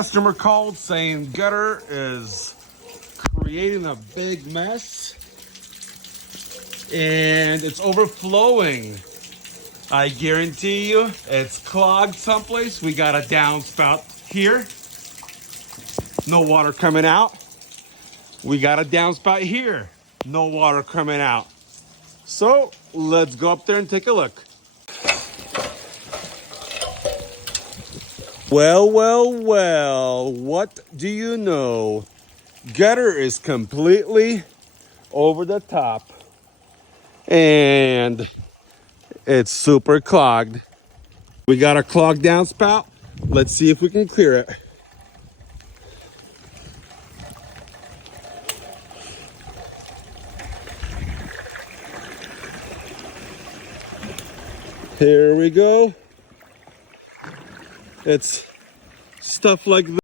Customer called saying gutter is creating a big mess and it's overflowing. I guarantee you it's clogged someplace. We got a downspout here. No water coming out. We got a downspout here. No water coming out. So let's go up there and take a look. Well, what do you know? Gutter is completely over the top and it's super clogged. We got a clogged downspout. Let's see if we can clear it. Here we go. It's stuff like this.